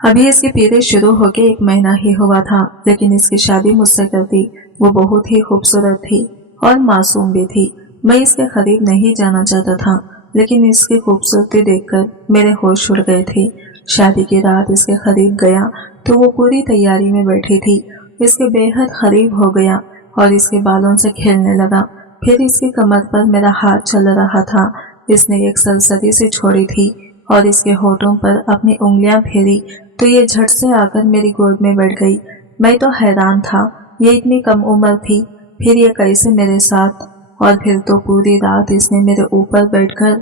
अभी इसकी पीरियड शुरू होके 1 महीना ही हुआ था, लेकिन इसकी शादी मुझसे कर दी। वो बहुत ही खूबसूरत थी और मासूम भी थी। मैं इसके करीब नहीं जाना चाहता था, लेकिन इसकी खूबसूरती देखकर मेरे होश उड़ गए थे। शादी की रात इसके करीब गया तो वो पूरी तैयारी में बैठी थी। इसके बेहद करीब हो गया और इसके बालों से खेलने लगा। फिर इसकी कमर पर मेरा हाथ चल रहा था। इसने एक सरसरी सी छोड़ी थी और इसके होठों पर अपनी उंगलियां फेरी तो ये झट से आकर मेरी गोद में बैठ गई। मैं तो हैरान था, ये इतनी कम उम्र थी, फिर ये कैसे मेरे साथ। और फिर तो पूरी रात इसने मेरे ऊपर बैठकर।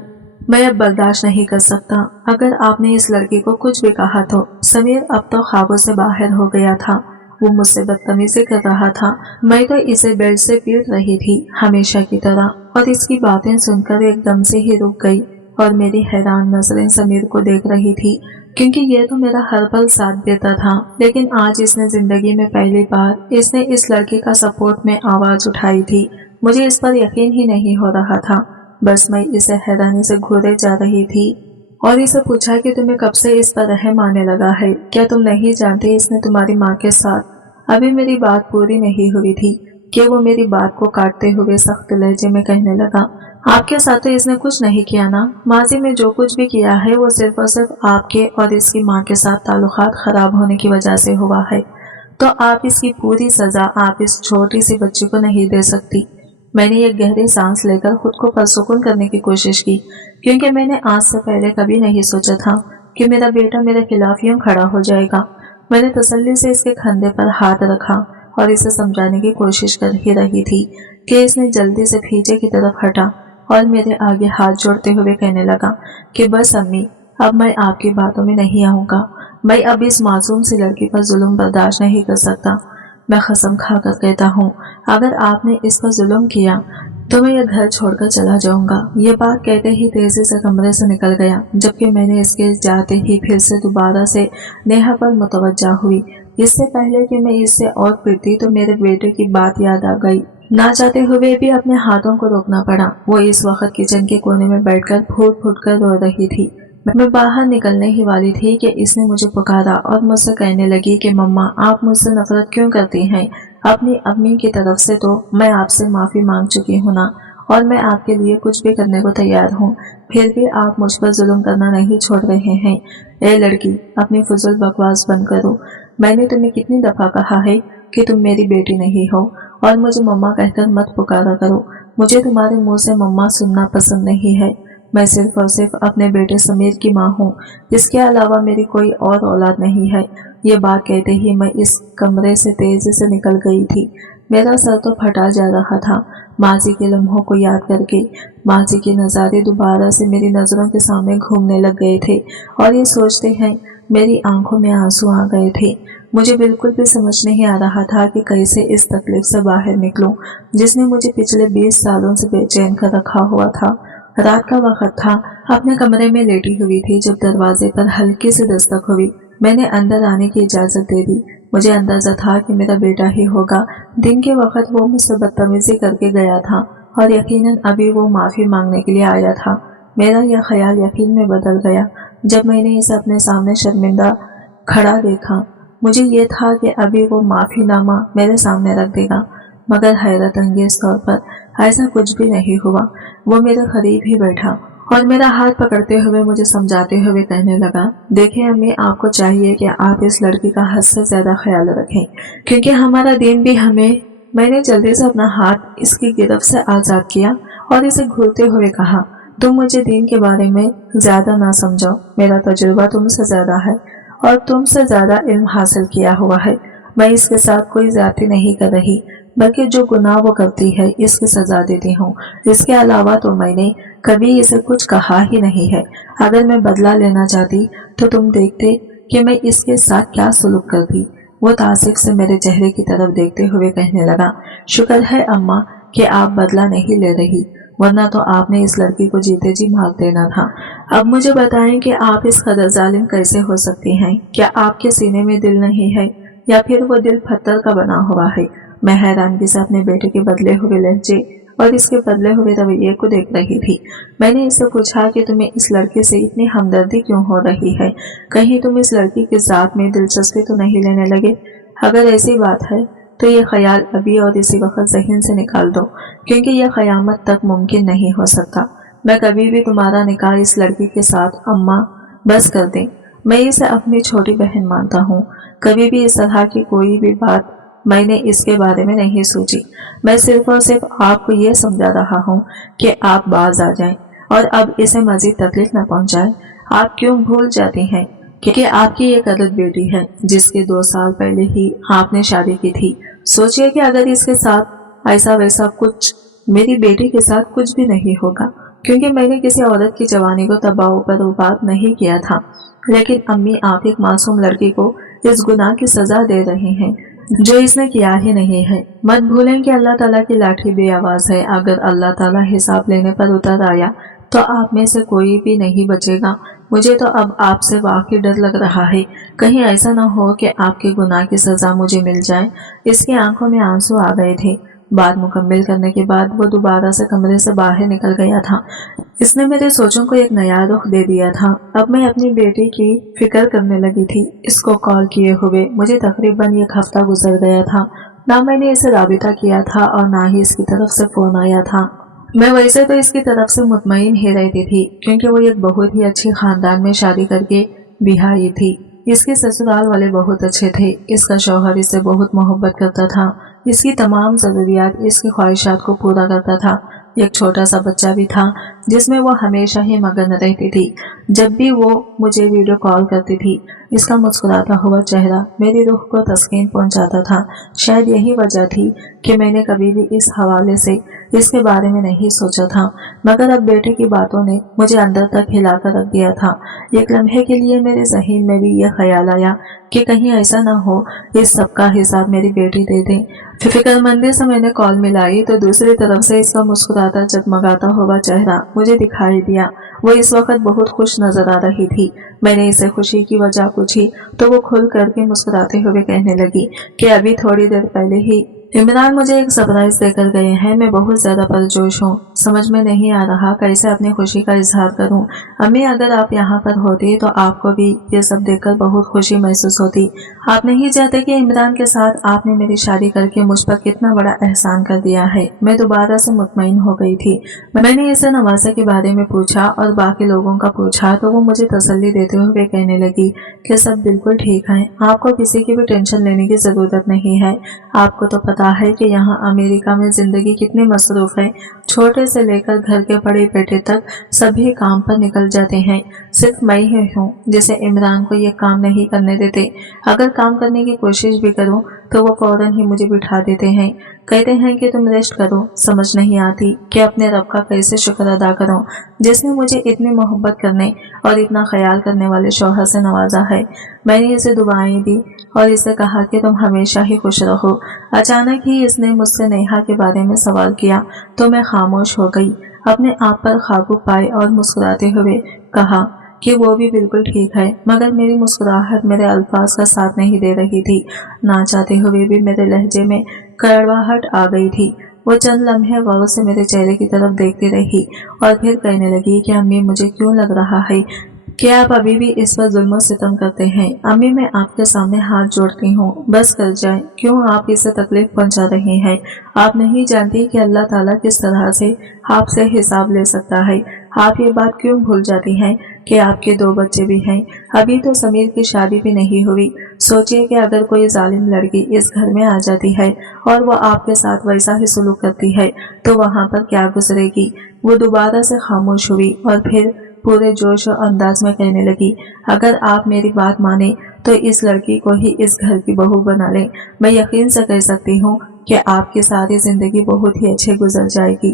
मैं अब बर्दाश्त नहीं कर सकता। अगर आपने इस लड़की को कुछ भी कहा तो। समीर अब तो ख्वाबों से बाहर हो गया था। वो मुझसे बदतमीजी कर रहा था। मैं तो इसे बेड से पीट रही थी हमेशा की तरह, और इसकी बातें सुनकर एकदम से ही रुक गई और मेरी हैरान नजरें समीर को देख रही थी, क्योंकि ये तो मेरा हर पल साथ देता था। लेकिन आज इसने जिंदगी में पहली बार इसने इस लड़के का सपोर्ट में आवाज उठाई थी। मुझे इस पर यकीन ही नहीं हो रहा था। बस मैं इसे हैरानी से घूरे जा रही थी और इसे पूछा कि तुम्हें कब से इस पर रहम आने लगा है? क्या तुम नहीं जानते इसने तुम्हारी माँ के साथ? अभी मेरी बात पूरी नहीं हुई थी कि वो मेरी बात को काटते हुए सख्त लहजे में कहने लगा, आपके साथ तो इसने कुछ नहीं किया ना। माजी में जो कुछ भी किया है वो सिर्फ और सिर्फ आपके और इसकी माँ के साथ ताल्लुकात खराब होने की वजह से हुआ है। तो आप इसकी पूरी सजा आप इस छोटी सी बच्ची को नहीं दे सकती। मैंने एक गहरी सांस लेकर खुद को पुरसुकून करने की कोशिश की, क्योंकि मैंने आज से पहले कभी नहीं सोचा था कि मेरा बेटा मेरे खिलाफ यूं खड़ा हो जाएगा। मैंने तसल्ली से इसके कंधे पर हाथ रखा और इसे समझाने की कोशिश कर ही रही थी कि इसने जल्दी से पीछे की तरफ हटा और मेरे आगे हाथ जोड़ते हुए कहने लगा कि बस अम्मी, अब मैं आपकी बातों में नहीं आऊँगा। मैं अब इस मासूम सी लड़की पर जुल्म बर्दाश्त नहीं कर सकता। मैं कसम खाकर कहता हूँ, अगर आपने इस पर जुल्म किया तो मैं ये घर छोड़कर चला जाऊंगा। ये बात कहते ही तेजी से कमरे से निकल गया, जबकि मैंने इसके जाते ही फिर से दोबारा से नेहा पर मुतवज्जा हुई। इससे पहले कि मैं इससे और पीटती तो मेरे बेटे की बात याद आ गई। ना चाहते हुए भी अपने हाथों को रोकना पड़ा। वो इस वक्त किचन के कोने में बैठकर फूट फूट कर रो रही थी। मैं बाहर निकलने ही वाली थी कि इसने मुझे पुकारा और मुझसे कहने लगी कि मम्मा, आप मुझसे नफरत क्यों करती हैं? अपनी अम्मी की तरफ से तो मैं आपसे माफी मांग चुकी हूँ ना, और मैं आपके लिए कुछ भी करने को तैयार हूँ, फिर भी आप मुझ पर जुल्म करना नहीं छोड़ रहे हैं। ए लड़की, अपनी फुजुल बकवास बंद करो। मैंने तुम्हें कितनी दफा कहा है कि तुम मेरी बेटी नहीं हो, और मुझे मम्मा कहकर मत पुकारा करो। मुझे तुम्हारे मुंह से मम्मा सुनना पसंद नहीं है। मैं सिर्फ और सिर्फ अपने बेटे समीर की माँ हूँ, इसके अलावा मेरी कोई और औलाद नहीं है। ये बात कहते ही मैं इस कमरे से तेजी से निकल गई थी। मेरा सर तो फटा जा रहा था माजी के लम्हों को याद करके। माजी के नज़ारे दोबारा से मेरी नज़रों के सामने घूमने लग गए थे और ये सोचते हैं मेरी आंखों में आंसू आ गए थे। मुझे बिल्कुल भी समझ नहीं आ रहा था कि कैसे इस तकलीफ से बाहर निकलूं, जिसने मुझे पिछले 20 सालों से बेचैन कर रखा हुआ था। रात का वक्त था। अपने कमरे में लेटी हुई थी जब दरवाजे पर हल्की सी दस्तक हुई। मैंने अंदर आने की इजाजत दे दी। मुझे अंदाजा था कि मेरा बेटा ही होगा। दिन के वक्त वो मुझसे बदतमीजी करके गया था और यकीनन अभी वो माफी मांगने के लिए आया था। मेरा यह ख्याल यकीन में बदल गया जब मैंने इसे अपने सामने शर्मिंदा खड़ा देखा। मुझे ये था कि अभी वो माफीनामा मेरे सामने रख देगा, मगर हैरत अंगेज तौर पर ऐसा कुछ भी नहीं हुआ। वो मेरे करीब ही बैठा और मेरा हाथ पकड़ते हुए मुझे समझाते हुए कहने लगा, देखिए अम्मी, आपको चाहिए कि आप इस लड़की का हद से ज्यादा ख्याल रखें, क्योंकि हमारा दिन भी हमें। मैंने जल्दी से अपना हाथ इसकी गिरफ्त से आजाद किया और इसे घूरते हुए कहा, तुम मुझे दीन के बारे में ज्यादा ना समझाओ। मेरा तजुर्बा तुमसे ज्यादा है और तुमसे ज्यादा इल्म हासिल किया हुआ है। मैं इसके साथ कोई ज्यादती नहीं कर रही, बल्कि जो गुनाह वो करती है इसकी सजा देती हूँ। इसके अलावा तो मैंने कभी इसे कुछ कहा ही नहीं है। अगर मैं बदला लेना चाहती तो तुम देखते कि मैं इसके साथ क्या सलूक करती। वो तासिफ से मेरे चेहरे की तरफ देखते हुए कहने लगा, शुक्र है अम्मा कि आप बदला नहीं ले रही, वरना तो आपने इस लड़की को जीते जी मार देना था। अब मुझे बताएं कि आप इस कदर जालिम कैसे हो सकती हैं? क्या आपके सीने में दिल नहीं है या फिर वो दिल पत्थर का बना हुआ है? मैं हैरानगी से अपने बेटे के बदले हुए लहजे और इसके बदले हुए रवैये को देख रही थी। मैंने इससे पूछा कि तुम्हें इस लड़के से इतनी हमदर्दी क्यों हो रही है? कहीं तुम इस लड़की की जात में दिलचस्पी तो नहीं लेने लगे? अगर ऐसी बात है तो ये ख्याल अभी और इसी वक्त ज़हन से निकाल दो, क्योंकि यह क़यामत तक मुमकिन नहीं हो सकता। मैं कभी भी तुम्हारा निकाह इस लड़की के साथ अम्मा बस कर दें। मैं इसे अपनी छोटी बहन मानता हूँ। कभी भी इस तरह की कोई भी बात मैंने इसके बारे में नहीं सोची। मैं सिर्फ और सिर्फ आपको ये समझा रहा हूँ कि आप बाज आ जाएं और अब इसे मजीद तकलीफ न पहुँचाएं। आप क्यों भूल जाती हैं कि आपकी एक अदद बेटी है जिसके 2 साल पहले ही आपने शादी की थी। सोचिए कि अगर इसके साथ ऐसा वैसा कुछ मेरी बेटी के साथ कुछ भी नहीं होगा, क्योंकि मैंने किसी औरत की जवानी को तबाह बर्बाद नहीं किया था। लेकिन अम्मी, आप एक मासूम लड़की को इस गुनाह की सजा दे रहे हैं जो इसने किया ही नहीं है। मत भूलें कि अल्लाह ताला की लाठी बेआवाज है। अगर अल्लाह ताला हिसाब लेने पर उतर आया तो आप में से कोई भी नहीं बचेगा। मुझे तो अब आपसे वाकई डर लग रहा है, कहीं ऐसा न हो कि आपके गुनाह की सजा मुझे मिल जाए। इसकी आंखों में आंसू आ गए थे। बात मुकम्मल करने के बाद वो दोबारा से कमरे से बाहर निकल गया था। इसने मेरे सोचों को एक नया रुख दे दिया था। अब मैं अपनी बेटी की फिक्र करने लगी थी। इसको कॉल किए हुए मुझे तकरीबन 1 हफ्ता गुजर गया था। ना मैंने इसे राबिता किया था और ना ही इसकी तरफ से फोन आया था। मैं वैसे तो इसकी तरफ से मुतमईन ही रहती थी, क्योंकि वो एक बहुत ही अच्छी खानदान में शादी करके बिहाई थी। इसके ससुराल वाले बहुत अच्छे थे। इसका शौहर इससे बहुत मोहब्बत करता था। इसकी तमाम ज़रूरियात, इसकी ख्वाहिशात को पूरा करता था। एक छोटा सा बच्चा भी था जिसमें वो हमेशा ही मगन रहती थी। जब भी वो मुझे वीडियो कॉल करती थी, इसका मुस्कुराता हुआ चेहरा मेरी रूह को तस्कीन पहुंचाता था। शायद यही वजह थी कि मैंने कभी भी इस हवाले से इसके बारे में नहीं सोचा था, मगर अब बेटे की बातों ने मुझे अंदर तक हिलाकर रख दिया था। एक लम्हे के लिए मेरे ज़हन में भी यह ख्याल आया कि कहीं ऐसा न हो इस सब का हिसाब मेरी बेटी दे दे। फिक्रमंदी से मैंने कॉल मिलाई तो दूसरी तरफ से इसका मुस्कुराता जगमगाता हुआ चेहरा मुझे दिखाई दिया। वो इस वक्त बहुत खुश नजर आ रही थी। मैंने इसे खुशी की वजह पूछी तो वो खुल करके मुस्कुराते हुए कहने लगी कि अभी थोड़ी देर पहले ही इमरान मुझे एक सरप्राइज देकर गए हैं। मैं बहुत ज्यादा पुरजोश हूँ। समझ में नहीं आ रहा कैसे अपनी खुशी का इजहार करूँ। अम्मी, अगर आप यहाँ पर होती तो आपको भी ये सब देखकर बहुत खुशी महसूस होती। आप नहीं चाहते कि इमरान के साथ आपने मेरी शादी करके मुझ पर कितना बड़ा एहसान कर दिया है। मैं दोबारा से मुतमईन हो गई थी। मैंने इसे नवासे के बारे में पूछा और बाकी लोगों का पूछा तो वो मुझे तसल्ली देते हुए कहने लगी कि सब बिल्कुल ठीक है, आपको किसी की भी टेंशन लेने की जरूरत नहीं है। आपको तो पता है कि यहाँ अमेरिका में जिंदगी कितनी मसरूफ है। छोटे से लेकर घर के बड़े बेटे तक सभी काम पर निकल जाते हैं। सिर्फ मैं ही हूँ जिसे इमरान को ये काम नहीं करने देते। अगर काम करने की कोशिश भी करूँ तो वो फौरन ही मुझे बिठा देते हैं। कहते हैं कि तुम रेस्ट करो। समझ नहीं आती कि अपने रब का कैसे शुक्र अदा करूं जिसने मुझे इतनी मोहब्बत करने और इतना ख्याल करने वाले शौहर से नवाजा है। मैंने इसे दुआएं दी और इसे कहा कि तुम हमेशा ही खुश रहो। अचानक ही इसने मुझसे नेहा के बारे में सवाल किया तो मैं खामोश हो गई। अपने आप पर काबू पाए और मुस्कुराते हुए कहा कि वो भी बिल्कुल ठीक है, मगर मेरी मुस्कुराहट मेरे अल्फाज का साथ नहीं दे रही थी। ना चाहते हुए भी मेरे लहजे में कड़वाहट आ गई थी। वो चंद लम्हे गौर से मेरे चेहरे की तरफ देखती रही और फिर कहने लगी कि अम्मी, मुझे क्यों लग रहा है कि आप अभी भी इस पर जुल्म सितम करते हैं। अम्मी, मैं आपके सामने हाथ जोड़ती हूँ, बस कर जाए। क्यों आप इसे तकलीफ पहुंचा रहे हैं? आप नहीं जानती कि अल्लाह ताला किस तरह से आपसे हिसाब ले सकता है। आप ये बात क्यों भूल जाती हैं कि आपके 2 बच्चे भी हैं। अभी तो समीर की शादी भी नहीं हुई। सोचिए कि अगर कोई जालिम लड़की इस घर में आ जाती है और वो आपके साथ वैसा ही सलूक करती है तो वहाँ पर क्या गुजरेगी। वो दोबारा से खामोश हुई और फिर पूरे जोश और अंदाज में कहने लगी, अगर आप मेरी बात माने तो इस लड़की को ही इस घर की बहू बना लें। मैं यकीन से कह सकती हूँ कि आपकी सारी जिंदगी बहुत ही अच्छे गुजर जाएगी।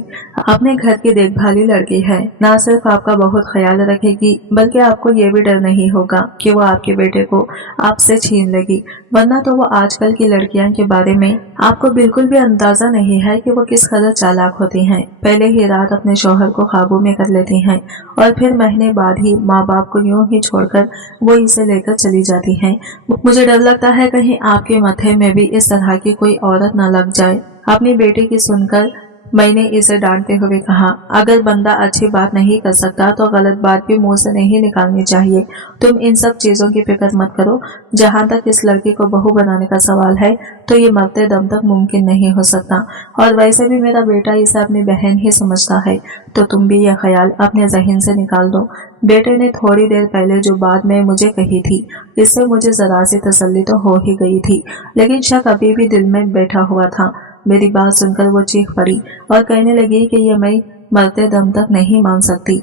अपने घर की देखभाली लड़की है, ना सिर्फ आपका बहुत ख्याल रखेगी बल्कि आपको ये भी डर नहीं होगा कि वो आपके बेटे को आपसे छीन लेगी। वरना तो वो आजकल की लड़कियां के बारे में आपको बिल्कुल भी अंदाजा नहीं है कि वो किस कदर चालाक होती हैं। पहले ही रात अपने शौहर को काबू में कर लेती हैं और फिर महीने बाद ही माँ बाप को यूं ही छोड़कर वो इसे लेकर चली जाती हैं। मुझे डर लगता है कहीं आपके माथे में भी इस तरह की कोई औरत न लग जाए। अपनी बेटी की सुनकर मैंने इसे डांटते हुए कहा, अगर बंदा अच्छी बात नहीं कर सकता तो गलत बात भी मुंह से नहीं निकालनी चाहिए। तुम इन सब चीजों की फिक्र मत करो। जहां तक इस लड़की को बहू बनाने का सवाल है तो ये मरते दम तक मुमकिन नहीं हो सकता, और वैसे भी मेरा बेटा इसे अपनी बहन ही समझता है, तो तुम भी यह ख्याल अपने जहन से निकाल दो। बेटे ने थोड़ी देर पहले जो बात मैं मुझे कही थी, इससे मुझे जरा सी तसल्ली तो हो ही गई थी, लेकिन शक अभी भी दिल में बैठा हुआ था। मेरी बात सुनकर वो चीख पड़ी और कहने लगी कि ये मैं मरते दम तक नहीं मान सकती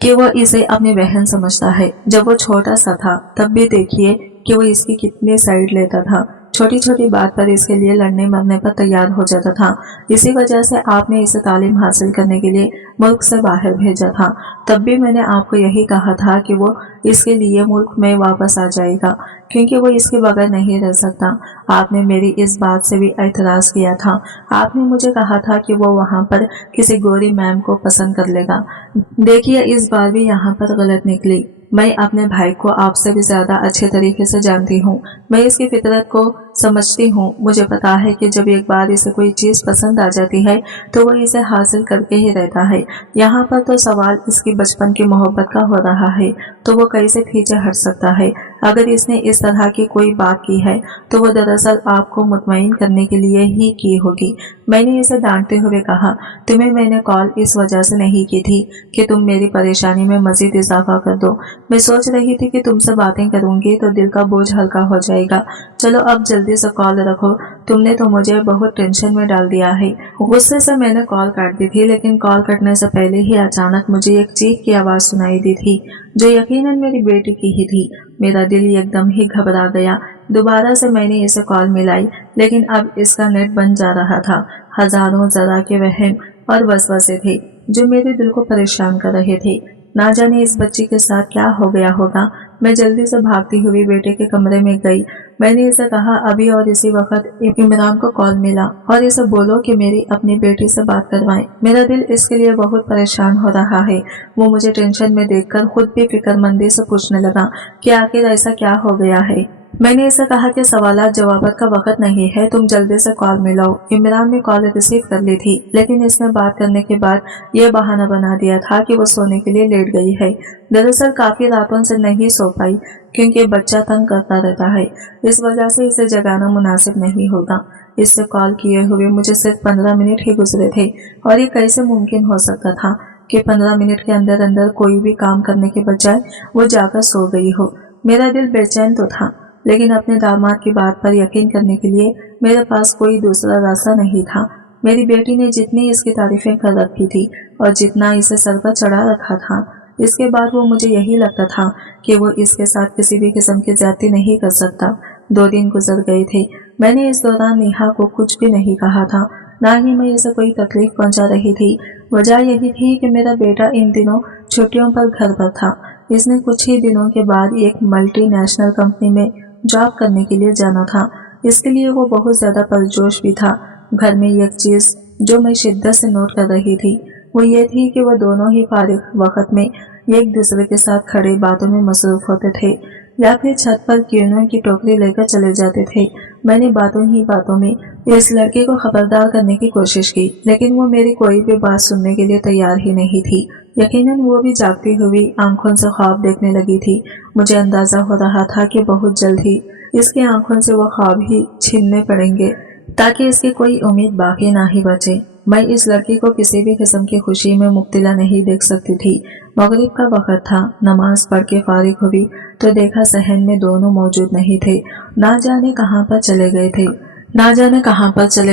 कि वो इसे अपनी बहन समझता है। जब वो छोटा सा था तब भी देखिए कि वो इसकी कितनी साइड लेता था, छोटी छोटी बात पर इसके लिए लड़ने मरने पर तैयार हो जाता था। इसी वजह से आपने इसे तालीम हासिल करने के लिए मुल्क से बाहर भेजा था। तब भी मैंने आपको यही कहा था कि वो इसके लिए मुल्क में वापस आ जाएगा, क्योंकि वो इसके बगैर नहीं रह सकता। आपने मेरी इस बात से भी एतराज किया था। आपने मुझे कहा था कि वो वहाँ पर किसी गोरी मैम को पसंद कर लेगा। देखिए, इस बार भी यहाँ पर गलत निकली। मैं अपने भाई को आपसे भी ज्यादा अच्छे तरीके से जानती हूँ। मैं इसकी फितरत को समझती हूँ। मुझे पता है कि जब एक बार इसे कोई चीज पसंद आ जाती है तो वो इसे हासिल करके ही रहता है। यहाँ पर तो सवाल इसकी बचपन की मोहब्बत का हो रहा है, तो वो कैसे पीछे हट सकता है। अगर इसने इस तरह की कोई बात की है तो वो दरअसल आपको मुतमईन करने के लिए ही की होगी। मैंने इसे डांटते हुए कहा, तुम्हें मैंने कॉल इस वजह से नहीं की थी कि तुम मेरी परेशानी में मजीद इजाफा कर दो। मैं सोच रही थी कि तुमसे बातें करूंगी तो दिल का बोझ हल्का हो जाएगा। चलो अब जल्दी से कॉल रखो, तुमने तो मुझे बहुत टेंशन में डाल दिया है। गुस्से से मैंने कॉल काट दी थी, लेकिन कॉल कटने से पहले ही अचानक मुझे एक चीख की आवाज सुनाई दी थी, जो यकीनन मेरी बेटी की ही थी। मेरा दिल एकदम ही घबरा गया। दोबारा से मैंने इसे कॉल मिलाई, लेकिन अब इसका नेट बंद जा रहा था। हजारों जरा के वहम और वसवसे थे जो मेरे दिल को परेशान कर रहे थे। ना जाने इस बच्ची के साथ क्या हो गया होगा। मैं जल्दी से भागती हुई बेटे के कमरे में गई। मैंने इसे कहा, अभी और इसी वक्त इमरान को कॉल मिला और इसे बोलो कि मेरी अपनी बेटी से बात करवाएं। मेरा दिल इसके लिए बहुत परेशान हो रहा है। वो मुझे टेंशन में देखकर खुद भी फिक्रमंदी से पूछने लगा कि आखिर ऐसा क्या हो गया है। मैंने इसे कहा कि सवालात जवाबात का वक्त नहीं है, तुम जल्दी से कॉल मिलाओ। इमरान ने कॉल रिसीव कर ली थी, लेकिन इसने बात करने के बाद यह बहाना बना दिया था कि वो सोने के लिए लेट गई है। दरअसल काफी रातों से नहीं सो पाई, क्योंकि बच्चा तंग करता रहता है। इस वजह से इसे जगाना मुनासिब नहीं होगा। इससे कॉल किए हुए मुझे सिर्फ 15 मिनट ही गुजरे थे, और ये कैसे मुमकिन हो सकता था कि 15 मिनट के अंदर अंदर कोई भी काम करने के बजाय वो जाकर सो गई हो। मेरा दिल बेचैन तो था, लेकिन अपने दामाद की बात पर यकीन करने के लिए मेरे पास कोई दूसरा रास्ता नहीं था। मेरी बेटी ने जितनी इसकी तारीफें कर रखी थी और जितना इसे सर पर चढ़ा रखा था, इसके बाद वो मुझे यही लगता था कि वो इसके साथ किसी भी किस्म की ज्यादती नहीं कर सकता। 2 दिन गुजर गए थे। मैंने इस दौरान नेहा को कुछ भी नहीं कहा था, ना ही मैं इसे कोई तकलीफ पहुंचा रही थी। वजह यही थी कि मेरा बेटा इन दिनों छुट्टियों पर घर पर था। इसने कुछ ही दिनों के बाद एक मल्टीनेशनल कंपनी में जॉब करने के लिए जाना था। इसके लिए वो बहुत ज्यादा पुरजोश भी था। घर में एक चीज जो मैं शिद्दत से नोट कर रही थी वो ये थी कि वो दोनों ही फारिग वक्त में एक दूसरे के साथ खड़े बातों में मसरूफ होते थे, या फिर छत पर किरणों की टोकरी लेकर चले जाते थे। मैंने बातों ही बातों में इस लड़के को खबरदार करने की कोशिश की, लेकिन वो मेरी कोई भी बात सुनने के लिए तैयार ही नहीं थी। यकीनन वो भी जागती हुई आंखों से ख्वाब देखने लगी थी। मुझे अंदाजा हो रहा था कि बहुत जल्द ही इसकी आंखों से वो ख्वाब ही छीनने पड़ेंगे, ताकि इसकी कोई उम्मीद बाकी ना ही बचे। मैं इस लड़की को किसी भी किस्म की खुशी में मुब्तला नहीं देख सकती थी। मगरिब का वक्त था। नमाज पढ़ के फारिग हुई तो देखा सहन में दोनों मौजूद नहीं थे। ना जाने कहाँ पर चले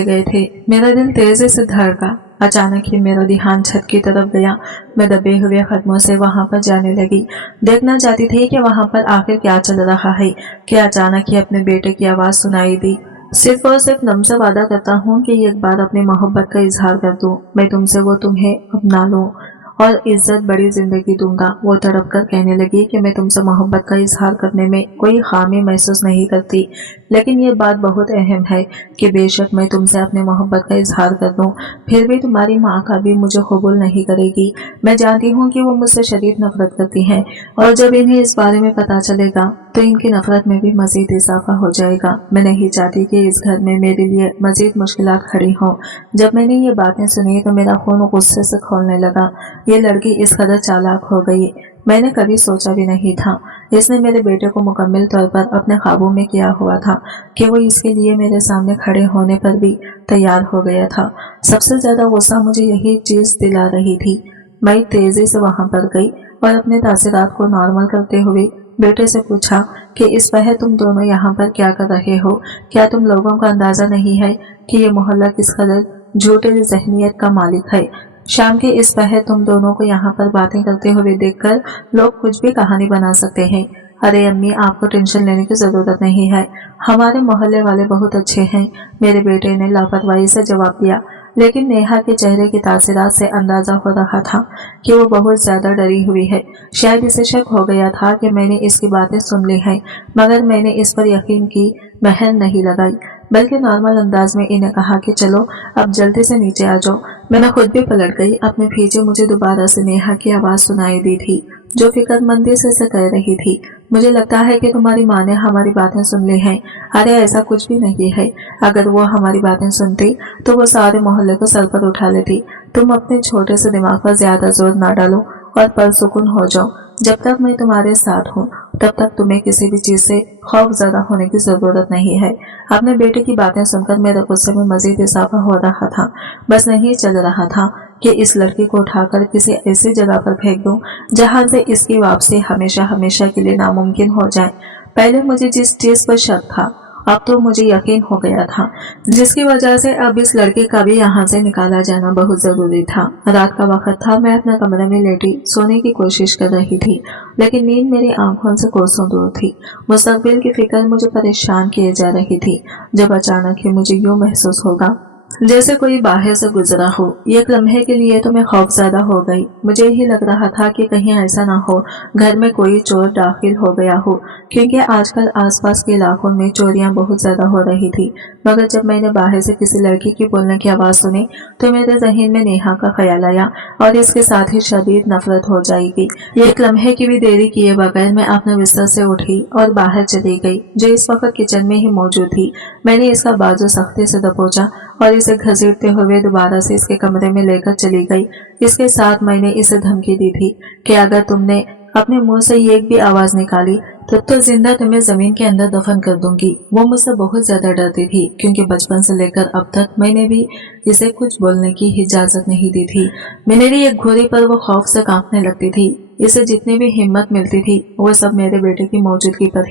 गए थे। मेरा दिल तेजी से धड़का। अचानक ही मेरा ध्यान छत की तरफ गया। मैं दबे हुए कदमों से वहां पर जाने लगी। देखना चाहती थी कि वहां पर आखिर क्या चल रहा है कि अचानक ही अपने बेटे की आवाज सुनाई दी। सिर्फ और सिर्फ नम से वादा करता हूँ कि एक बार अपनी मोहब्बत का इजहार कर दूं। मैं तुमसे वो तुम्हें अपना लूं और इज्जत बड़ी जिंदगी दूंगा। वो तड़प कर कहने लगी कि मैं तुमसे मोहब्बत का इजहार करने में कोई खामी महसूस नहीं करती, लेकिन ये बात बहुत अहम है कि बेशक मैं तुमसे अपने मोहब्बत का इजहार कर दूं, फिर भी तुम्हारी माँ का भी मुझे कबूल नहीं करेगी। मैं जानती हूँ कि वो मुझसे शदीद नफरत करती हैं, और जब इन्हें इस बारे में पता चलेगा तो इनकी नफरत में भी मजीद इजाफा हो जाएगा। मैं नहीं चाहती कि इस घर में मेरे लिए मजीद मुश्किलात खड़ी हों। जब मैंने ये बातें सुनी तो मेरा खून गुस्से से खौलने लगा। ये लड़की इस कदर चालाक हो गई, मैंने कभी सोचा भी नहीं था। इसने मेरे बेटे को मुकम्मल तौर पर अपने काबू में किया हुआ था कि वो इसके लिए मेरे सामने खड़े होने पर भी तैयार हो गया था। सबसे ज्यादा गुस्सा मुझे यही चीज दिला रही थी। मैं तेजी से वहां पर गई और अपने तासीरात को नॉर्मल करते हुए बेटे से पूछा कि इस पहर तुम दोनों यहाँ पर क्या कर रहे हो? क्या तुम लोगों का अंदाजा नहीं है कि ये मोहल्ला किस कदर झूठे जहनीत का मालिक है? शाम के इस पहर तुम दोनों को यहाँ पर बातें करते हुए देखकर लोग कुछ भी कहानी बना सकते हैं। अरे अम्मी, आपको टेंशन लेने की जरूरत नहीं है, हमारे मोहल्ले वाले बहुत अच्छे हैं, मेरे बेटे ने लापरवाही से जवाब दिया। लेकिन नेहा के चेहरे की तासीरात से अंदाजा हो रहा था कि वो बहुत ज्यादा डरी हुई है। शायद इसे शक हो गया था कि मैंने इसकी बातें सुन ली हैं, मगर मैंने इस पर यकीन की महर नहीं लगाई, बल्कि नॉर्मल अंदाज में इन्हें कहा कि चलो अब जल्दी से नीचे आ जाओ। मैं खुद भी पलट गई। अपने पीछे मुझे दोबारा से नेहा की आवाज सुनाई दी थी, जो फिक्रमंदी से कह रही थी, मुझे लगता है कि तुम्हारी माँ ने हमारी बातें सुन ली हैं। अरे ऐसा कुछ भी नहीं है, अगर वो हमारी बातें सुनती तो वो सारे मोहल्ले को सर पर उठा लेती। तुम अपने छोटे से दिमाग पर ज्यादा जोर ना डालो और परसुकून हो जाओ। जब तक मैं तुम्हारे साथ हूँ तब तक तुम्हें किसी भी चीज से खौफजदा होने की जरूरत नहीं है। अपने बेटे की बातें सुनकर मेरे गुस्से में मजीद इजाफा हो रहा था। बस नहीं चल रहा था कि इस लड़की को उठाकर किसी ऐसी जगह पर फेंक दूं जहां से इसकी वापसी हमेशा हमेशा के लिए नामुमकिन हो जाए। पहले मुझे जिस चीज पर शक था अब तो मुझे यकीन हो गया था, जिसकी वजह से अब इस लड़के का भी यहाँ से निकाला जाना बहुत जरूरी था। रात का वक्त था, मैं अपने कमरे में लेटी सोने की कोशिश कर रही थी, लेकिन नींद मेरी आंखों से कोसों दूर थी। मुस्तकबिल की फिक्र मुझे परेशान किए जा रही थी। जब अचानक ही मुझे यूं महसूस होगा जैसे कोई बाहर से गुजरा हो। एक लम्हे के लिए तो मैं खौफज़दा हो गई। मुझे ही लग रहा था कि कहीं ऐसा ना हो घर में कोई चोर दाखिल हो गया हो, क्योंकि आजकल आसपास के इलाकों में चोरियां बहुत ज्यादा हो रही थी। मगर जब मैंने बाहर से किसी लड़की की बोलने की आवाज सुनी तो मेरे जहन में नेहा का ख्याल आया और इसके साथ ही शदीद नफरत हो जाएगी। एक लम्हे की भी देरी किए बगैर मैं अपने बिस्तर से उठी और बाहर चली गई, जो इस वक्त किचन में ही मौजूद थी। मैंने इसका बाजू सख्ती से दबोचा और इसे घसीटते हुए दोबारा से इसके कमरे में लेकर चली गई। इसके साथ मैंने इसे धमकी दी थी कि अगर तुमने अपने मुंह से एक भी आवाज निकाली तो जिंदा तुम्हें जमीन के अंदर दफन कर दूंगी। वो मुझसे बहुत ज्यादा डरती थी, क्योंकि बचपन से लेकर अब तक मैंने भी इसे कुछ बोलने की इजाजत नहीं दी थी। मेरी एक घोड़ी पर वो खौफ से कांपने लगती थी। इसे जितनी भी हिम्मत मिलती थी वो सब मेरे बेटे की मौजूदगी पर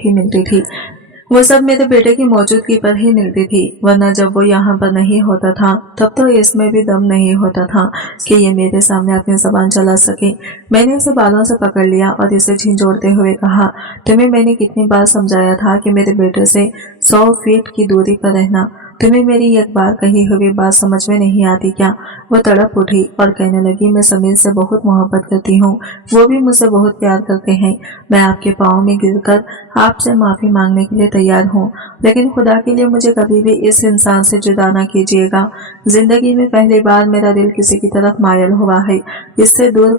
ही मिलती थी। वरना जब वो यहाँ पर नहीं होता था तब तो इसमें भी दम नहीं होता था कि ये मेरे सामने अपनी जबान चला सके। मैंने इसे बालों से पकड़ लिया और इसे झिंझोड़ते हुए कहा, तुम्हें मैंने कितनी बार समझाया था कि मेरे बेटे से 100 फीट की दूरी पर रहना। तुम्हें मेरी एक बार कही हुई बात समझ में नहीं आती क्या? वो तड़प उठी और कहने लगी, मैं समीर से बहुत मोहब्बत करती हूँ, वो भी मुझसे बहुत प्यार करते हैं। मैं आपके पाँव में गिरकर आपसे माफी मांगने के लिए तैयार हूँ, लेकिन खुदा के लिए मुझे कभी भी इस इंसान से जुदा ना कीजिएगा। जिंदगी में पहली बार मेरा दिल किसी की तरफ मायल हुआ है। इससे दूर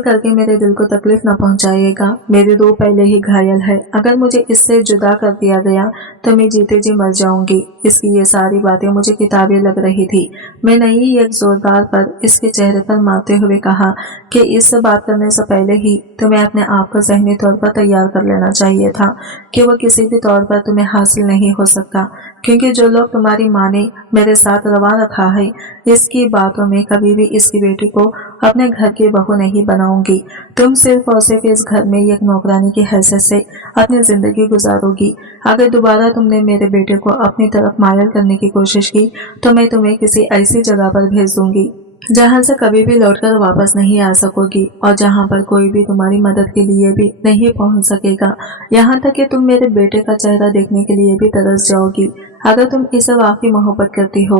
करके मेरे दिल को तकलीफ न पहुंचाइएगा। मेरी रूह पहले ही घायल है। अगर मुझे इससे जुदा कर दिया गया तो मैं जीते जी मर जाऊंगी। इसकी ये सारी बातें मुझे किताबें लग रही थी। मैंने एक जोरदार पर इसके चेहरे पर मारते हुए कहा कि इससे बात करने से पहले ही तुम्हें अपने आप को ज़हनी तौर पर तैयार कर लेना चाहिए था कि वो किसी भी तौर पर तुम्हें हासिल नहीं हो सकता, क्योंकि जो लोग तुम्हारी माँ ने मेरे साथ रवा रखा है, इसकी बातों में कभी भी इसकी बेटी को अपने घर की बहू नहीं बनाऊंगी। तुम सिर्फ और सिर्फ इस घर में एक नौकरानी की हैसियत से अपनी जिंदगी गुजारोगी। अगर दोबारा तुमने मेरे बेटे को अपनी तरफ मायल करने की कोशिश की तो मैं तुम्हें किसी ऐसी जगह पर भेज दूंगी जहां से कभी भी लौटकर वापस नहीं आ सकोगी और जहां पर कोई भी तुम्हारी मदद के लिए भी नहीं पहुंच सकेगा। यहाँ तक कि तुम मेरे बेटे का चेहरा देखने के लिए भी तरस जाओगी। अगर तुम इसे वाकई मोहब्बत करती हो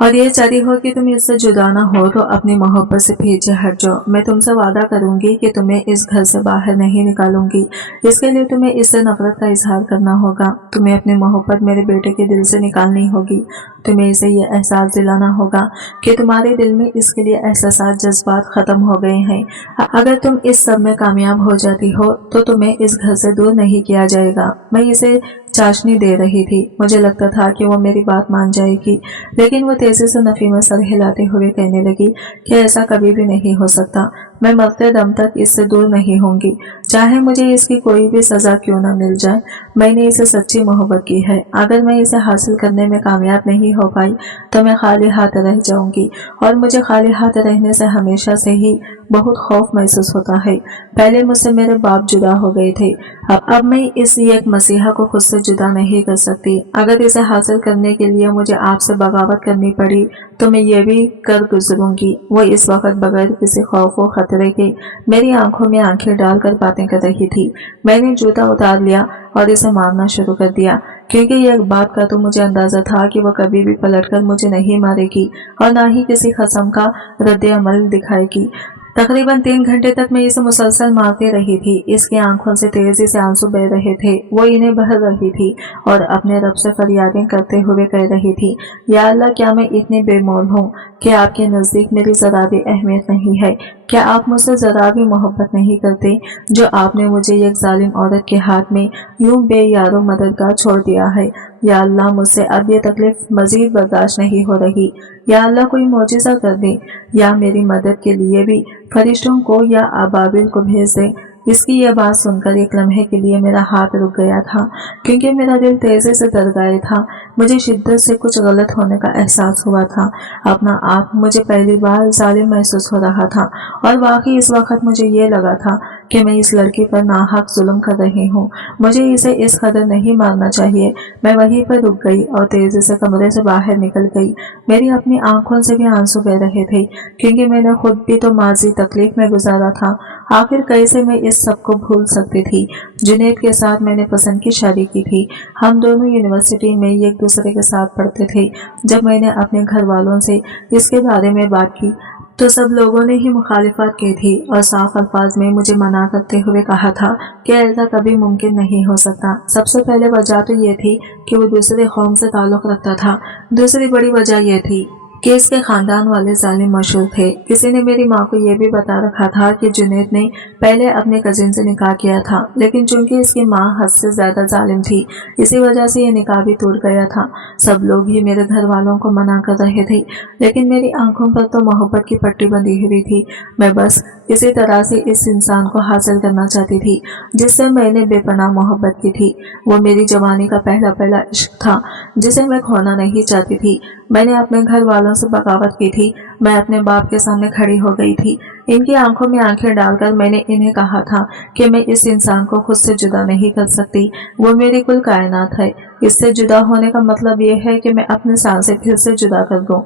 और ये चाहती हो कि तुम इससे जुदा ना हो तो अपनी मोहब्बत से पीछे हट जाओ। मैं तुमसे वादा करूंगी कि तुम्हें इस घर से बाहर नहीं निकालूंगी। इसके लिए तुम्हें इससे नफरत का इजहार करना होगा। तुम्हें अपनी मोहब्बत मेरे बेटे के दिल से निकालनी होगी। तुम्हें इसे ये एहसास दिलाना होगा कि तुम्हारे दिल में इसके लिए एहसास जज्बात खत्म हो गए हैं। अगर तुम इस सब में कामयाब हो जाती हो तो तुम्हें इस घर से दूर नहीं किया जाएगा। मैं इसे चाशनी दे रही थी। मुझे लगता था कि वो मेरी बात मान जाएगी, लेकिन वो तेजी से नफी में सर हिलाते हुए कहने लगी कि ऐसा कभी भी नहीं हो सकता। मैं मरते दम तक इससे दूर नहीं होंगी, चाहे मुझे इसकी कोई भी सजा क्यों न मिल जाए। मैंने इसे सच्ची मोहब्बत की है। अगर मैं इसे हासिल करने में कामयाब नहीं हो पाई तो मैं खाली हाथ रह जाऊंगी, और मुझे खाली हाथ रहने से हमेशा से ही बहुत खौफ महसूस होता है। पहले मुझसे मेरे बाप जुदा हो गए थे, अब मैं इस एक मसीहा को खुद से जुदा नहीं कर सकती। अगर इसे हासिल करने के लिए मुझे आपसे बगावत करनी पड़ी तो मैं ये भी कर गुजरूंगी। वो इस वक्त बगैर किसी खौफ व खतरे के मेरी आंखों में आंखें डालकर बातें कर रही थी। मैंने जूता उतार लिया और इसे मारना शुरू कर दिया, क्योंकि एक बात का तो मुझे अंदाजा था कि वो कभी भी पलटकर मुझे नहीं मारेगी और ना ही किसी कसम का रद्द अमल दिखाएगी। तकरीबन 3 घंटे तक मैं इसे मुसलसल मारती रही थी। इसकी आंखों से तेजी से आंसू बह रहे थे। वो इन्हें बह रही थी और अपने रब से फरियादें करते हुए कह रही थी, या अल्लाह, क्या मैं इतनी बेमोल हूँ कि आपके नजदीक मेरी जरा भी अहमियत नहीं है? क्या आप मुझसे जरा भी मोहब्बत नहीं करते, जो आपने मुझे एक जालिम औरत के हाथ में यूं बेयारो मददगार छोड़ दिया है? या अल्लाह, मुझसे अब ये तकलीफ मजीद बर्दाश्त नहीं हो रही। या अल्लाह, कोई मौजिज़ा कर दे, या मेरी मदद के लिए भी फरिश्तों को या अबाबिल को भेज दे। इसकी यह बात सुनकर एक लम्हे के लिए मेरा हाथ रुक गया था, क्योंकि मेरा दिल तेजी से दरगाए था। मुझे शिद्दत से कुछ गलत होने का एहसास हुआ था। अपना आप मुझे पहली बार जालिम महसूस हो रहा था, और वाकई इस वक्त मुझे ये लगा था कि मैं इस लड़की पर नाहक जुल्म कर रही हूँ। मुझे इसे इस कदर नहीं मारना चाहिए। मैं वहीं पर रुक गई और तेजी से कमरे से बाहर निकल गई। मेरी अपनी आंखों से भी आंसू बह रहे थे, क्योंकि मैंने खुद भी तो माजी तकलीफ में गुजारा था। आखिर कैसे मैं इस सब को भूल सकती थी? जुनैद के साथ मैंने पसंद की शादी की थी। हम दोनों यूनिवर्सिटी में एक दूसरे के साथ पढ़ते थे। जब मैंने अपने घर वालों से इसके बारे में बात की तो सब लोगों ने ही मुखालिफत की थी और साफ अल्फाज में मुझे मना करते हुए कहा था कि ऐसा कभी मुमकिन नहीं हो सकता। सबसे पहले वजह तो ये थी कि वो दूसरे कौम से ताल्लुक रखता था। दूसरी बड़ी वजह यह थी कि इसके खानदान वाले जालिम मशहूर थे। किसी ने मेरी माँ को यह भी बता रखा था कि जुनैद ने पहले अपने कजिन से निकाह किया था, लेकिन चूंकि इसकी माँ हद से ज्यादा जालिम थी, इसी वजह से यह निकाह भी टूट गया था। सब लोग ही मेरे घर वालों को मना कर रहे थे, लेकिन मेरी आंखों पर तो मोहब्बत की पट्टी बंधी हुई थी। मैं बस इसी तरह से इस इंसान को हासिल करना चाहती थी जिससे मैंने बेपनाह मोहब्बत की थी। वो मेरी जवानी का पहला पहला इश्क था जिसे मैं खोना नहीं चाहती थी। मैंने अपने घर वालों से बगावत की थी। मैं अपने बाप के सामने खड़ी हो गई थी। इनकी आंखों में आंखें डालकर मैंने इन्हें कहा था कि मैं इस इंसान को खुद से जुदा नहीं कर सकती। वो मेरी कुल कायनात है। इससे जुदा होने का मतलब ये है कि मैं अपने सांस से फिर से जुदा कर दूं।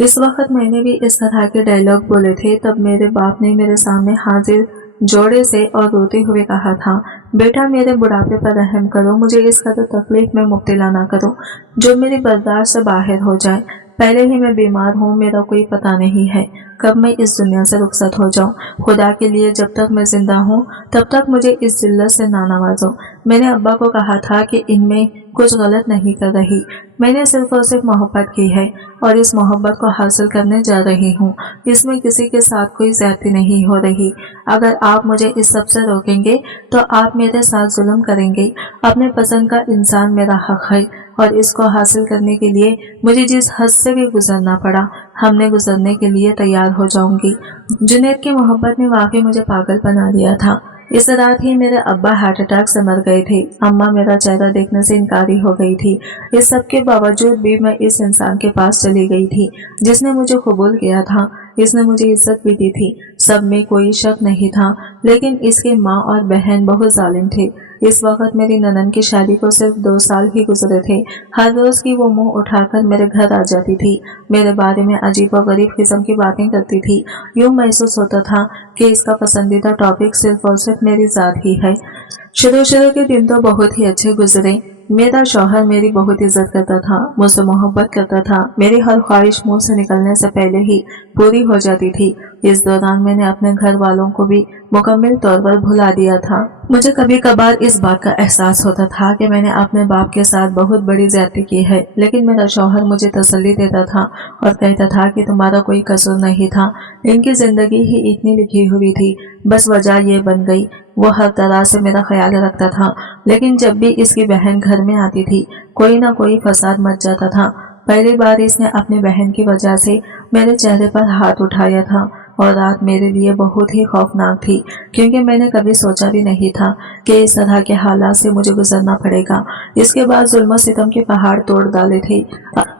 इस वक्त मैंने भी इस तरह के डायलॉग बोले थे। तब मेरे बाप ने मेरे सामने हाजिर जोड़े से और रोते हुए कहा था, बेटा, मेरे बुढ़ापे पर रहम करो, मुझे इस कदर तकलीफ में मुब्तला ना करो जो मेरी बर्दाश्त से बाहर हो जाए। पहले ही मैं बीमार हूँ, मेरा कोई पता नहीं है कब मैं इस दुनिया से रुखसत हो जाऊं। खुदा के लिए जब तक मैं जिंदा हूँ तब तक मुझे इस जिल्लत से ना नवाजो। मैंने अब्बा को कहा था कि इनमें कुछ गलत नहीं कर रही। मैंने सिर्फ और सिर्फ मोहब्बत की है और इस मोहब्बत को हासिल करने जा रही हूँ। इसमें किसी के साथ कोई ज्यादती नहीं हो रही। अगर आप मुझे इस सब से रोकेंगे तो आप मेरे साथ जुल्म करेंगे। अपने पसंद का इंसान मेरा हक है और इसको हासिल करने के लिए मुझे जिस हद से भी गुजरना पड़ा, हमने गुजरने के लिए तैयार हो जाऊंगी। जुनैद की मोहब्बत ने वाकई मुझे पागल बना दिया था। इस रात ही मेरे अब्बा हार्ट अटैक से मर गए थे। अम्मा मेरा चेहरा देखने से इनकारी हो गई थी। इस सब के बावजूद भी मैं इस इंसान के पास चली गई थी जिसने मुझे कबूल किया था। इसने मुझे इज्जत भी दी थी, सब में कोई शक नहीं था, लेकिन इसके माँ और बहन बहुत जालिम थे। इस वक्त मेरी ननन की शादी को सिर्फ 2 साल ही गुजरे थे। हर रोज की वो मुंह उठाकर मेरे घर आ जाती थी, मेरे बारे में अजीब और गरीब किस्म की बातें करती थी। यूं महसूस होता था कि इसका पसंदीदा टॉपिक सिर्फ और सिर्फ मेरी जात ही है। शुरू के दिन तो बहुत ही अच्छे गुजरे। मेरा शौहर मेरी बहुत इज्जत करता था, मुझसे मोहब्बत करता था, मेरी हर ख्वाहिश मुंह से निकलने से पहले ही पूरी हो जाती थी। इस दौरान मैंने अपने घर वालों को भी मुकम्मल तौर पर भुला दिया था। मुझे कभी कभार इस बात का एहसास होता था कि मैंने अपने बाप के साथ बहुत बड़ी ज्यादती की है, लेकिन मेरा शौहर मुझे तसल्ली देता था और कहता था कि तुम्हारा कोई कसूर नहीं था, इनकी जिंदगी ही इतनी लिखी हुई थी, बस वजह ये बन गई। वो हर तरह से मेरा ख्याल रखता था, लेकिन जब भी इसकी बहन घर में आती थी कोई ना कोई फसाद मच जाता था। पहली बार इसने अपनी बहन की वजह से मेरे चेहरे पर हाथ उठाया था और रात मेरे लिए बहुत ही खौफनाक थी, क्योंकि मैंने कभी सोचा भी नहीं था कि इस तरह के हालात से मुझे गुजरना पड़ेगा। इसके बाद जुल्म सितम के पहाड़ तोड़ डाले थे।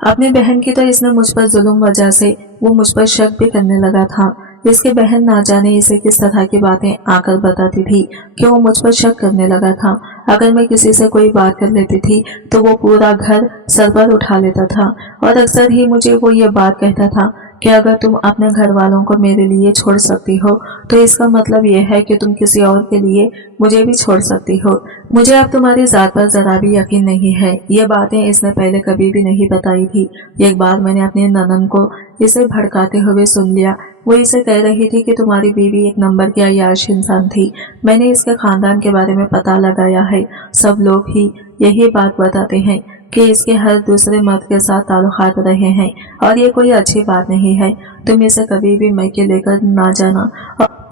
अपनी बहन की तो इसने मुझ पर जुल्म वजह से वो मुझ पर शक भी करने लगा था। इसकी बहन ना जाने इसे किस तरह की बातें आकर बताती थी कि वो मुझ पर शक करने लगा था। अगर मैं किसी से कोई बात कर लेती थी तो वो पूरा घर सर पर उठा लेता था और अक्सर ही मुझे वो ये बात कहता था कि अगर तुम अपने घर वालों को मेरे लिए छोड़ सकती हो तो इसका मतलब ये है कि तुम किसी और के लिए मुझे भी छोड़ सकती हो। मुझे अब तुम्हारी जात पर जरा भी यकीन नहीं है। ये बातें इसने पहले कभी भी नहीं बताई थी। एक बार मैंने अपनी ननन को इसे भड़काते हुए सुन लिया। वो इसे कह रही थी कि तुम्हारी बीवी एक नंबर की अय्याश इंसान थी। मैंने इसके खानदान के बारे में पता लगाया है, सब लोग ही यही बात बताते हैं कि इसके हर दूसरे मर्द के साथ ताल्लुकात रहे हैं और ये कोई अच्छी बात नहीं है। तुम इसे कभी भी मैके लेकर ना जाना,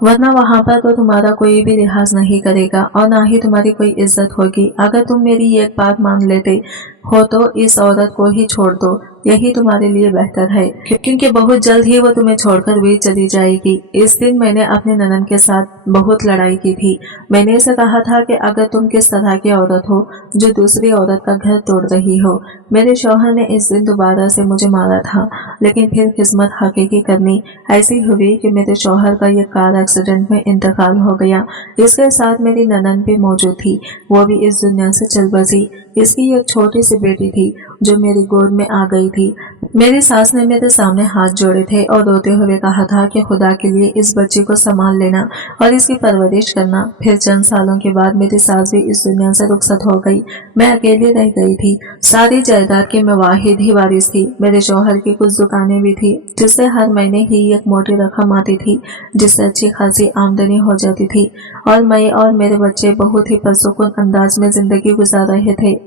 वरना वहाँ पर तो तुम्हारा कोई भी लिहाज नहीं करेगा और ना ही तुम्हारी कोई इज्जत होगी। अगर तुम मेरी एक बात मान लेते हो तो इस औरत को ही छोड़ दो, यही तुम्हारे लिए बेहतर है, क्योंकि बहुत जल्द ही वो तुम्हें छोड़कर भी चली जाएगी। इस दिन मैंने अपने ननन के साथ बहुत लड़ाई की थी। मैंने इसे कहा था कि अगर तुम किस तरह की औरत हो जो दूसरी औरत का घर तोड़ रही हो। मेरे शौहर ने इस दिन दोबारा से मुझे मारा था, लेकिन फिर किस्मत हकीकी करनी ऐसी हुई कि मेरे शौहर का ये कार एक्सीडेंट में इंतकाल हो गया। इसके साथ मेरी ननन भी मौजूद थी, वो भी इस दुनिया से चल बसी। इसकी एक छोटी सी बेटी थी जो मेरी गोद में आ गई थी। मेरी सास ने मेरे सामने हाथ जोड़े थे और रोते हुए कहा था कि खुदा के लिए इस बच्ची को संभाल लेना और इसकी परवरिश करना। फिर चंद सालों के बाद मेरी सास भी इस दुनिया से रुखसत हो गई। मैं अकेली रह गई थी। सारी जायदाद की मैं वाहिद ही वारिस थी। मेरे शौहर की कुछ दुकानें भी थी जिससे हर महीने ही एक मोटी रकम आती थी, जिससे अच्छी खासी आमदनी हो जाती थी और मैं और मेरे बच्चे बहुत ही पुरसुकून अंदाज में जिंदगी गुजार रहे थे।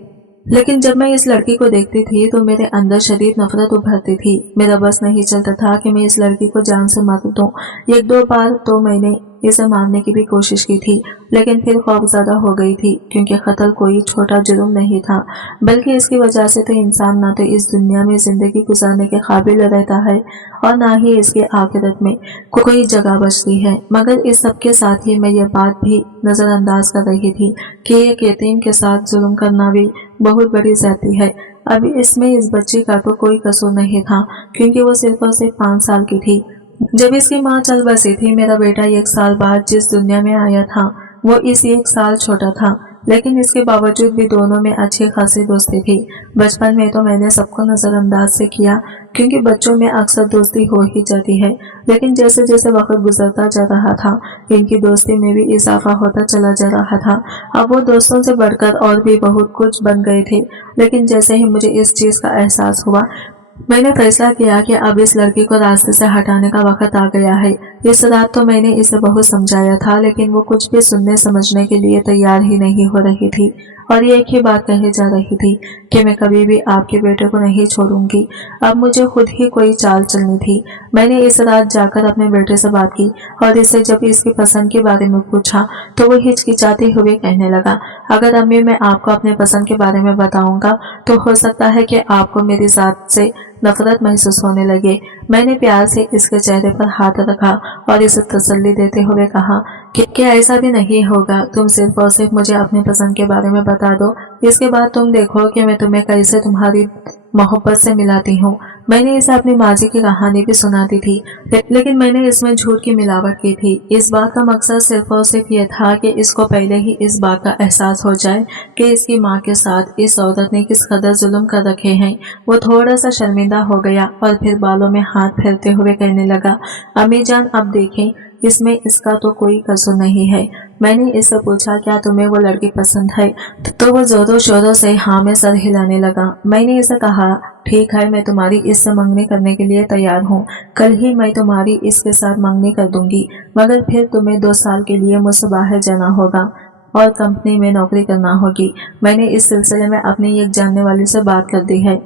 लेकिन जब मैं इस लड़की को देखती थी तो मेरे अंदर शदीद नफरत उभरती थी। मेरा बस नहीं चलता था कि मैं इस लड़की को जान से मार दूं। एक दो बार तो मैंने इसे मारने की भी कोशिश की थी, लेकिन फिर खौफज़दा हो गई थी, क्योंकि कत्ल कोई छोटा जुर्म नहीं था, बल्कि इसकी वजह से तो इंसान ना तो इस दुनिया में जिंदगी गुजारने के काबिल रहता है और ना ही इसके आखिरत में कोई जगह बचती है। मगर इस सब के साथ ही मैं ये बात भी नजरअंदाज कर रही थी कि एक यतीम के साथ जुल्म करना भी बहुत बड़ी ज्यादती है। अब इसमें इस बच्ची का तो कोई कसूर नहीं था, क्योंकि वो सिर्फ और सिर्फ 5 साल की थी। जब इसकी माँ चल बसी थी, मेरा बेटा 1 साल बाद जिस दुनिया में आया था वो इस 1 साल छोटा था, लेकिन इसके बावजूद भी दोनों में अच्छी खासी दोस्ती थी। बचपन में तो मैंने सबको नजरअंदाज से किया, क्योंकि बच्चों में अक्सर दोस्ती हो ही जाती है, लेकिन जैसे जैसे वक्त गुजरता जा रहा था इनकी दोस्ती में भी इजाफा होता चला जा रहा था। अब वो दोस्तों से बढ़कर और भी बहुत कुछ बन गए थे। लेकिन जैसे ही मुझे इस चीज का एहसास हुआ, मैंने फैसला किया कि अब इस लड़की को रास्ते से हटाने का वक्त आ गया है। इस रात तो मैंने इसे बहुत समझाया था, लेकिन वो कुछ भी सुनने समझने के लिए तैयार ही नहीं हो रही थी और ये एक ही बात कही जा रही थी कि मैं कभी भी आपके बेटे को नहीं छोड़ूंगी। अब मुझे खुद ही कोई चाल चलनी थी। मैंने इस रात जाकर अपने बेटे से बात की और इसे जब इसकी पसंद के बारे में पूछा तो वो हिचकिचाते हुए कहने लगा, अगर अम्मी मैं आपको अपने पसंद के बारे में बताऊंगा तो हो सकता है कि आपको मेरी जात से नफरत महसूस होने लगे। मैंने प्यार से इसके चेहरे पर हाथ रखा और इसे तसल्ली देते हुए कहा कि ऐसा भी नहीं होगा, तुम सिर्फ और सिर्फ मुझे अपनी पसंद के बारे में बता दो, इसके बाद तुम देखो कि मैं तुम्हें कैसे तुम्हारी मोहब्बत से मिलाती हूँ। मैंने इसे अपनी माजी की कहानी भी सुनाती थी, लेकिन मैंने इसमें झूठ की मिलावट की थी। इस बात का मकसद सिर्फ और सिर्फ ये था कि इसको पहले ही इस बात का एहसास हो जाए कि इसकी माँ के साथ इस औरत ने किस कदर जुल्म कर रखे हैं। वो थोड़ा सा शर्मिंदा हो गया और फिर बालों में हाथ फेरते हुए कहने लगा, अम्मी जान अब देखें, इसमें इसका तो कोई कसूर नहीं है। میں نے اس سے پوچھا کیا تمہیں وہ لڑکی پسند ہے، تو وہ زوروں شوروں سے ہاں میں سر ہلانے لگا۔ میں نے اسے کہا ٹھیک ہے، میں تمہاری اس سے منگنی کرنے کے لیے تیار ہوں، کل ہی میں تمہاری اس کے ساتھ منگنی کر دوں گی، مگر پھر تمہیں 2 سال کے لیے مجھ سے باہر جانا ہوگا اور کمپنی میں نوکری کرنا ہوگی۔ میں نے اس سلسلے میں اپنی ایک جاننے والی سے بات کر دی ہے،